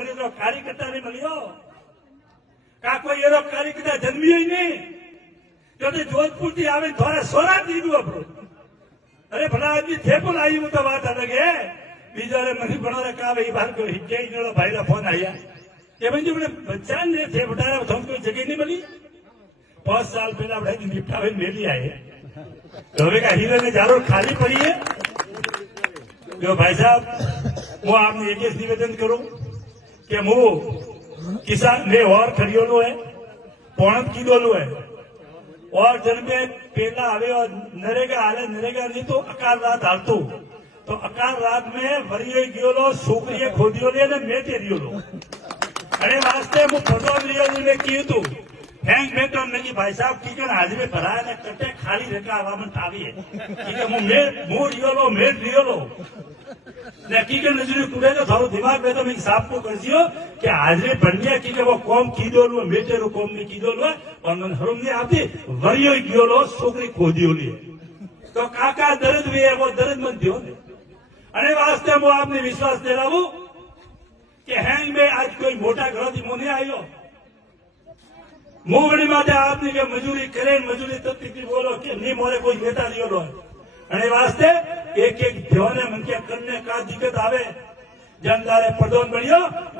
મને તો કાર્યકર્તા નહીં મળ્યો કા કોઈ એનો કાર્યકર્તા જન્મ્યો નહીં તો જોધપુર થી આવે થોડા સોરા દીધું આપણું અરે ભલા આદમી છે પણ આવ્યું તો વાત અલગ હે બીજા મને ભણો કા ભાઈ બાર કોઈ જઈ ભાઈ ફોન આવ્યા એ ભાઈ મને બચ્ચા ને છે બટારા થમ કોઈ જગ્યા નહીં મળી 5 साल पहला આપણે નિપટાવી મેલી આયે તો હવે કા હીરે ને જારો ખાલી પડી है जो भाई साहब वो आपने एक निवेदन करूं कि હું किसान ने और खरीदो है पौन कीधोलू है और जन में पहला आवे और नरेगा हाले नरेगा नहीं तो अकाल रात हालतू तो अकाल रात में वरिये गयोलो छोकरीए खोदियोले ने मैं तेरियोलो अरे वास्ते હું ફોટો વિડિયો કીધું हैंग में तो नहीं भाई साहब की जन हाजिरी भराया ने कटे खाली रेखा आवामन आवी है कि હું रियोलो मेल रियोलो ने की के नजरे कुड़े तो थारो दिमाग में तो मैं साफ को कर दियो कि हाजिरी भरनिया की के वो कौम कीधोलू मेटेरो कौम ने कीधोलू और मन हरम ने आती वरियो गयोलो छोकरी खोदियोली तो काका दर्द भी है वो दर्द मन दियो ने अने वास्ते હું आपने विश्वास दिलावू कि हैंग में आज कोई मोटा घर थी मोने आयो मोगड़ी माटे आपने के मजूरी करे मजूरी तकती बोलो कि नहीं मोरे कोई नेता लियो अने वास्ते एक एक देवाने मन के करने का दिक्कत आवे जनदारे प्रधान बनियो